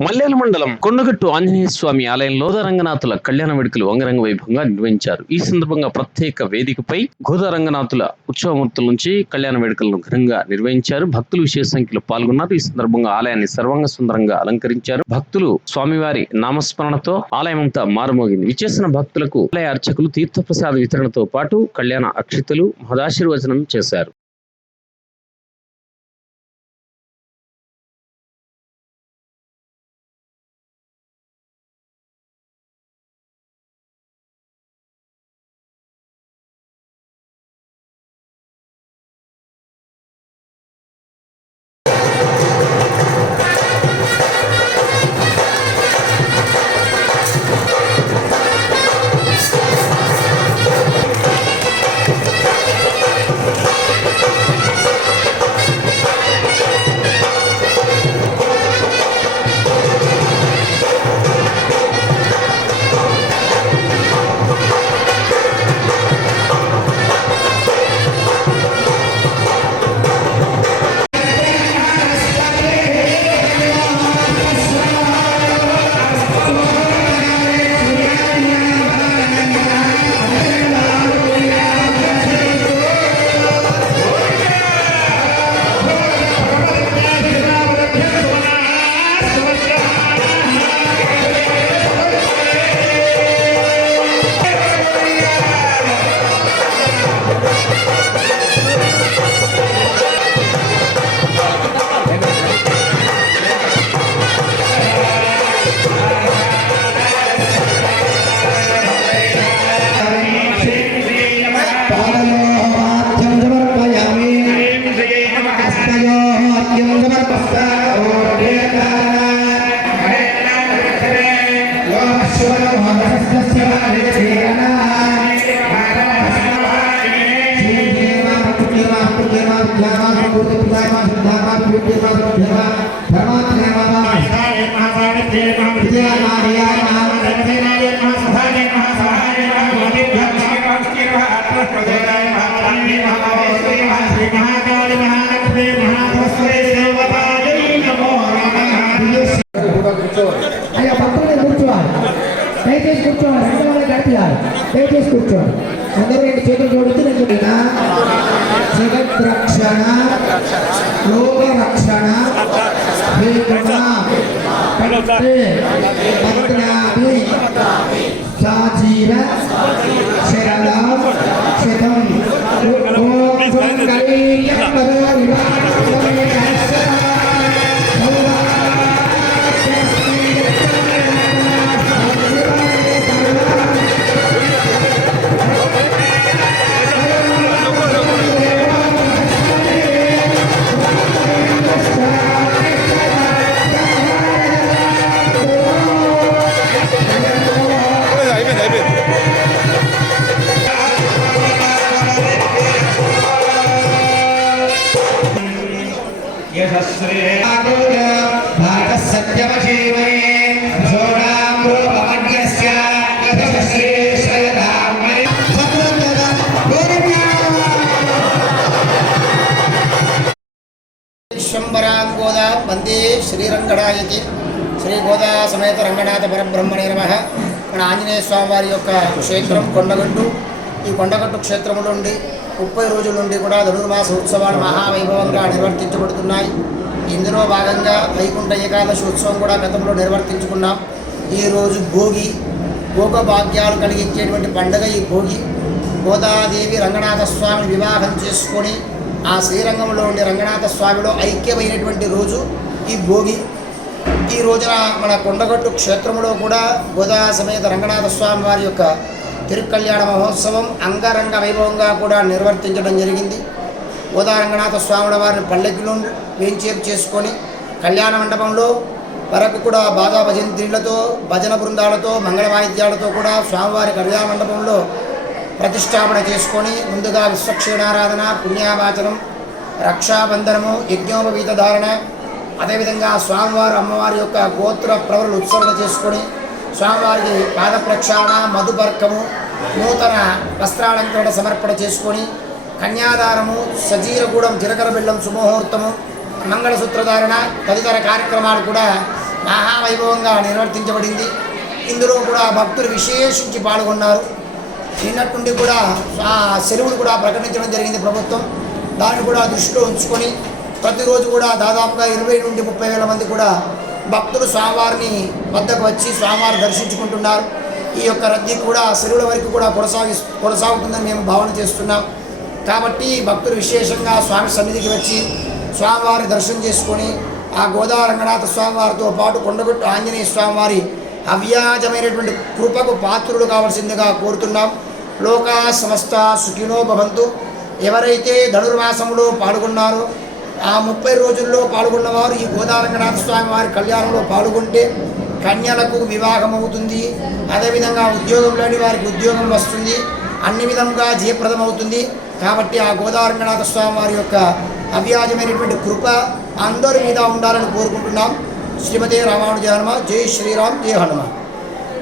మల్లేలు మండలం కొండగట్టు ఆంజనేయ స్వామి ఆలయంలో రంగనాథుల కళ్యాణ వేడుకలు అంగరంగ వైభవంగా నిర్వహించారు. ఈ సందర్భంగా ప్రత్యేక వేదికపై రంగనాథుల ఉత్సవమూర్తుల నుంచి కళ్యాణ వేడుకలను ఘనంగా నిర్వహించారు. భక్తులు విశేష సంఖ్యలో పాల్గొన్నారు. ఈ సందర్భంగా ఆలయాన్ని సర్వంగ సుందరంగా అలంకరించారు. భక్తులు స్వామివారి నామస్మరణతో ఆలయం అంతా మారుమోగింది. విచ్చేసిన భక్తులకు ఆలయ అర్చకులు తీర్థప్రసాద వితరణతో పాటు కళ్యాణ అక్షితలు మహదాశీర్వచనం చేశారు. అయ్యా పక్కనే కూర్చోవాలి. దయచేసి కూర్చోవాలి. రెండు వాళ్ళ గడిపియాలి. దయచేసి కూర్చోవాలి. అందరూ రెండు చేతులు జోడితే నేను చెప్పిన జగద్రక్షణ พัฒนาด้วยสาจีและ విశ్వంబరాంగోదా వందే శ్రీరంగడాయకి శ్రీ గోదా సమేత రంగనాథ పరబ్రహ్మణే నమ మన ఆంజనేయ స్వామి వారి యొక్క క్షేత్రం కొండగట్టు. ఈ కొండగట్టు క్షేత్రంలో ఉండి ముప్పై రోజుల నుండి కూడా ధనుర్మాస ఉత్సవాలు మహావైభవంగా నిర్వర్తించబడుతున్నాయి. ఇందులో భాగంగా వైకుంఠ ఏకాదశి ఉత్సవం కూడా గతంలో నిర్వర్తించుకున్నాం. ఈరోజు భోగి భోగ భాగ్యాలు కలిగించేటువంటి పండుగ ఈ భోగి. గోదాదేవి రంగనాథ స్వామిని వివాహం చేసుకొని ఆ శ్రీరంగంలో ఉండే రంగనాథ స్వామిలో ఐక్యమైనటువంటి రోజు ఈ భోగి. ఈ రోజున మన కొండగట్టు క్షేత్రంలో కూడా గోదా సమేత రంగనాథ స్వామి వారి యొక్క తిరుకల్యాణ మహోత్సవం అంగరంగ వైభవంగా కూడా నిర్వర్తించడం జరిగింది. ఉదారంగనాథ స్వాముల వారిని పల్లెకిలో వేంచేపు చేసుకొని కళ్యాణ మండపంలో వరకు కూడా బాధా భజంత్రిలతో భజన బృందాలతో మంగళ వాయిద్యాలతో కూడా స్వామివారి కళ్యాణ మండపంలో ప్రతిష్టాపన చేసుకొని ముందుగా విశ్వక్షీణారాధన పుణ్యావాచనం రక్షాబంధనము యజ్ఞోపవీత ధారణ అదేవిధంగా స్వామివారు అమ్మవారి యొక్క గోత్ర ప్రవరులు ఉత్సర్గ చేసుకొని స్వామివారికి పాద ప్రక్షాళన మధుబర్కము నూతన వస్త్రాలంకరణ సమర్పణ చేసుకొని కన్యాదానము సజీరగూడెం జీలకర్ర బెల్లం శుభముహూర్తము మంగళసూత్రధారణ తదితర కార్యక్రమాలు కూడా మహావైభవంగా నిర్వర్తించబడింది. ఇందులో కూడా భక్తులు విశేషించి పాల్గొన్నారు. నిన్నటి కూడా ఆ సెలవులు కూడా ప్రకటించడం జరిగింది ప్రభుత్వం. దాన్ని కూడా దృష్టిలో ఉంచుకొని ప్రతిరోజు కూడా దాదాపుగా ఇరవై నుండి ముప్పై వేల మంది కూడా భక్తులు స్వామివారిని వద్దకు వచ్చి స్వామివారిని దర్శించుకుంటున్నారు. ఈ యొక్క రద్దీ కూడా సెలవుల వరకు కూడా కొనసాగి కొనసాగుతుందని మేము భావన చేస్తున్నాం. కాబట్టి భక్తులు విశేషంగా స్వామి సన్నిధికి వచ్చి స్వామివారిని దర్శనం చేసుకొని ఆ గోదావరి రంగనాథ స్వామివారితో పాటు కొండగొట్టు ఆంజనేయ స్వామివారి అవ్యాజమైనటువంటి కృపకు పాత్రులు కావాల్సిందిగా కోరుతున్నాం. లోకా సమస్త సుఖినో భవంతు. ఎవరైతే ధనుర్మాసంలో పాల్గొన్నారో ఆ ముప్పై రోజుల్లో పాల్గొన్నవారు ఈ గోదావరంగనాథ స్వామి వారి కళ్యాణంలో పాల్గొంటే కన్యలకు వివాహం అవుతుంది అదేవిధంగా ఉద్యోగం లేని వారికి ఉద్యోగం వస్తుంది. అన్ని విధంగా జయప్రదం అవుతుంది కాబట్టి ఆ గోదావరంగనాథ స్వామి వారి యొక్క అవ్యాజమైనటువంటి కృప అందరి మీద ఉండాలని కోరుకుంటున్నాం. శ్రీమతి రామానుజ హనుమ జై శ్రీరామ్. జై హనుమ